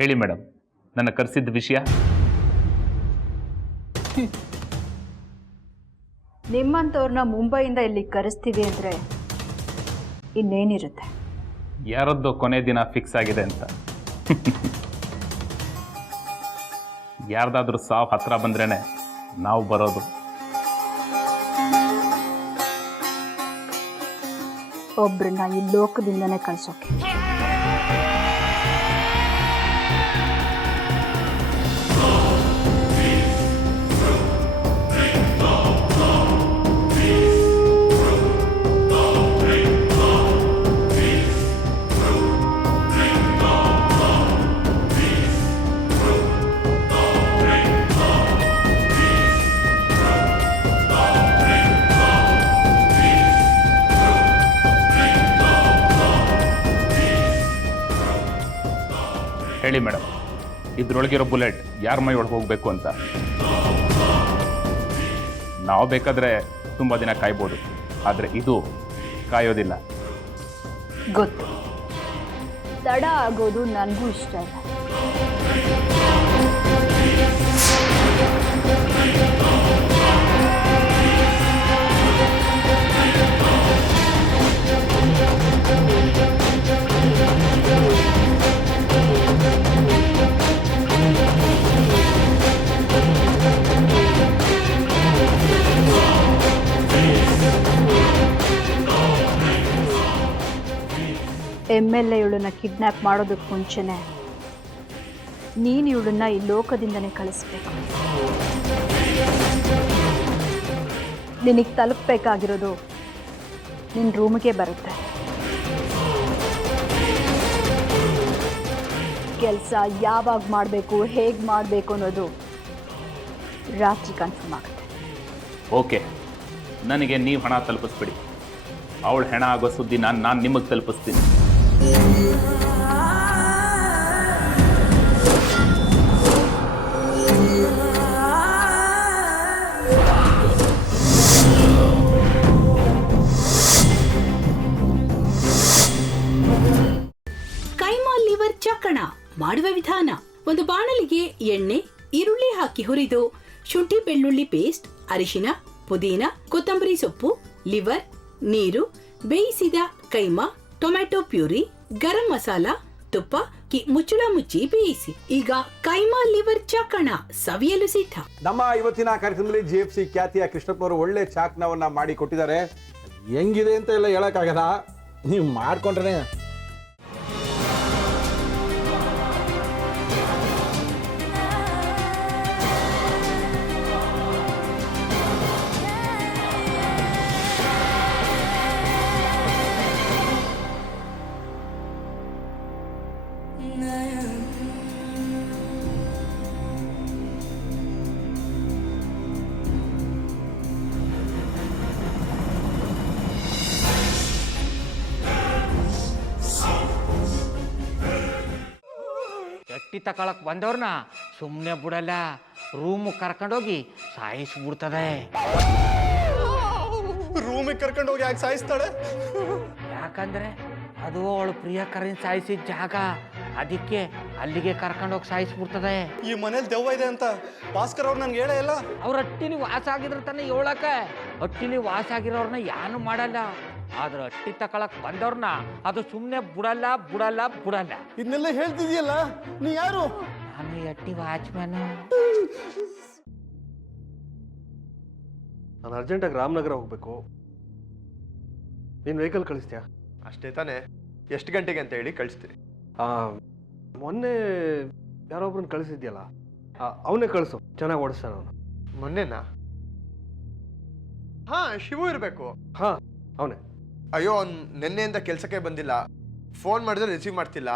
ಹೇಳಿ ಮೇಡಮ್, ನನ್ನ ಕರೆಸಿದ್ದ ವಿಷಯ. ನಿಮ್ಮಂಥವ್ರನ್ನ ಮುಂಬೈಯಿಂದ ಇಲ್ಲಿ ಕರೆಸ್ತೀವಿ ಅಂದರೆ ಇನ್ನೇನಿರುತ್ತೆ? ಯಾರದ್ದು ಕೊನೆ ದಿನ ಫಿಕ್ಸ್ ಆಗಿದೆ ಅಂತ. ಯಾರ್ದಾದ್ರೂ ಸಾವು ಹತ್ರ ಬಂದ್ರೇನೆ ನಾವು ಬರೋದು. ಒಬ್ರನ್ನ ಈ ಲೋಕದಿಂದನೇ ಕಳ್ಸೋಕೆ. ಹೇಳಿ ಮೇಡಮ್, ಇದ್ರೊಳಗಿರೋ ಬುಲೆಟ್ ಯಾರ ಮೈ ಒಳಗೆ ಹೋಗಬೇಕು ಅಂತ. ನಾವು ಬೇಕಾದರೆ ತುಂಬ ದಿನ ಕಾಯ್ಬೋದು, ಆದರೆ ಇದು ಕಾಯೋದಿಲ್ಲ. ಗೊತ್ತು, ತಡ ಆಗೋದು ನನಗೂ ಇಷ್ಟ ಇಲ್ಲ. MLA ಇವಳನ್ನ ಕಿಡ್ನ್ಯಾಪ್ ಮಾಡೋದಕ್ಕೆ ಮುಂಚೆನೆ ನೀನು ಇವಳನ್ನ ಈ ಲೋಕದಿಂದನೇ ಕಳಿಸ್ಬೇಕು. ನಿನಗೆ ತಲುಪಬೇಕಾಗಿರೋದು ನಿನ್ನ ರೂಮಿಗೆ ಬರುತ್ತೆ. ಕೆಲಸ ಯಾವಾಗ ಮಾಡಬೇಕು, ಹೇಗೆ ಮಾಡಬೇಕು ಅನ್ನೋದು ರಾತ್ರಿ ಕನ್ಫರ್ಮ್ ಆಗುತ್ತೆ. ಓಕೆ, ನನಗೆ ನೀವು ಹಣ ತಲುಪಿಸ್ಬಿಡಿ. ಅವಳು ಹೆಣ ಆಗೋ ಸುದ್ದಿ ನಾನು ನಿಮಗೆ ತಲುಪಿಸ್ತೀನಿ. ಕೈಮಾ ಲಿವರ್ ಚಕ್ಕಣ ಮಾಡುವ ವಿಧಾನ: ಒಂದು ಬಾಣಲಿಗೆ ಎಣ್ಣೆ, ಈರುಳ್ಳಿ ಹಾಕಿ ಹುರಿದು ಶುಂಠಿ ಬೆಳ್ಳುಳ್ಳಿ ಪೇಸ್ಟ್, ಅರಿಶಿನ, ಪುದೀನ, ಕೊತ್ತಂಬರಿ ಸೊಪ್ಪು, ಲಿವರ್, ನೀರು, ಬೇಯಿಸಿದ ಕೈಮಾ, ಟೊಮ್ಯಾಟೊ ಪ್ಯೂರಿ, ಗರಂ ಮಸಾಲ, ತುಪ್ಪ ಮುಚ್ಚಳ ಮುಚ್ಚಿ ಬೇಯಿಸಿ. ಈಗ ಕೈಮಾ ಲಿವರ್ ಚಾಕಣ ಸವಿಯಲು ಸಿದ್ಧ. ನಮ್ಮ ಇವತ್ತಿನ ಕಾರ್ಯಕ್ರಮದಲ್ಲಿ GFC ಖ್ಯಾತಿಯ ಕೃಷ್ಣಪ್ಪ ಅವರು ಒಳ್ಳೆ ಚಾಕ್ನವನ್ನ ಮಾಡಿ ಕೊಟ್ಟಿದ್ದಾರೆ. ಹೆಂಗಿದೆ ಅಂತ ಎಲ್ಲ ಹೇಳಕ್ಕಾಗಲ್ಲ, ನೀವು ಮಾಡ್ಕೊಂಡ್ರೆ. ಎಟ್ಟಿ ತಕೊಳಕ್ ಬಂದವ್ರನ್ನ ಸುಮ್ಮನೆ ಬಿಡಲ್ಲ, ರೂಮ್ ಕರ್ಕೊಂಡೋಗಿ ಸಾಯಿಸ್ಬಿಡ್ತದೆ. ರೂಮಿಗೆ ಕರ್ಕೊಂಡೋಗಿ ಯಾಕೆ ಸಾಯಿಸ್ತಾಳೆ? ಯಾಕಂದ್ರೆ ಅದು ಅವಳು ಪ್ರಿಯಕರನ್ ಸಾಯಿಸಿದ ಜಾಗ, ಅದಕ್ಕೆ ಅಲ್ಲಿಗೆ ಕರ್ಕೊಂಡೋಗಿ ಸಾಯಿಸ್ಬಿಡ್ತದೆ. ಈ ಮನೇಲಿ ದೆವ್ವ ಇದೆ ಅಂತ ಭಾಸ್ಕರ್ ಅವ್ರು ನನ್ಗೆ ಹೇಳೇ ಇಲ್ಲ. ಅವ್ರ ಹಟ್ಟಿಲಿ ವಾಸ ಆಗಿದ್ರೆ ತಾನೆ ಹೇಳಕ. ಹಟ್ಟಿಲಿ ವಾಸ ಆಗಿರೋರ್ನ ಯಾನು ಮಾಡಲ್ಲ, ಆದ್ರೆ ಹಟ್ಟಿ ತಕೊಳಕ್ ಬಂದವ್ರನ್ನ ಅದು ಸುಮ್ಮನೆ ಬಿಡಲ್ಲ ಬಿಡಲ್ಲ ಬಿಡಲ್ಲ. ಇದನ್ನೆಲ್ಲ ಹೇಳ್ತಿದ್ಯಲ್ಲ, ನೀ ಯಾರು? ನಾನು ಹಟ್ಟಿ ವಾಚ್ಮ್ಯಾನು. ನಾನು ಅರ್ಜೆಂಟಾಗಿ ರಾಮನಗರ ಹೋಗ್ಬೇಕು. ನೀನು ವೆಹಿಕಲ್ ಕಳಿಸ್ತೀಯಾ? ಅಷ್ಟೇ ತಾನೆ, ಎಷ್ಟು ಗಂಟೆಗೆ ಅಂತ ಹೇಳಿ ಕಳಿಸ್ತೀನಿ. ಮೊನ್ನೆ ಯಾರೊಬ್ರನ್ನ ಕಳಿಸಿದ್ಯಲ್ಲ, ಅವನೇ ಕಳಿಸು, ಚೆನ್ನಾಗಿ ಓಡಿಸ್ತಾನ ಅವನು. ಮೊನ್ನೆನಾ? ಹಾ, ಶಿವು ಇರಬೇಕು. ಹಾ, ಅವನೇ. ಅಯ್ಯೋ, ಅವ್ನು ನಿನ್ನೆಯಿಂದ ಕೆಲಸಕ್ಕೆ ಬಂದಿಲ್ಲ. ಫೋನ್ ಮಾಡಿದ್ರೆ ರಿಸೀವ್ ಮಾಡ್ತಿಲ್ಲ.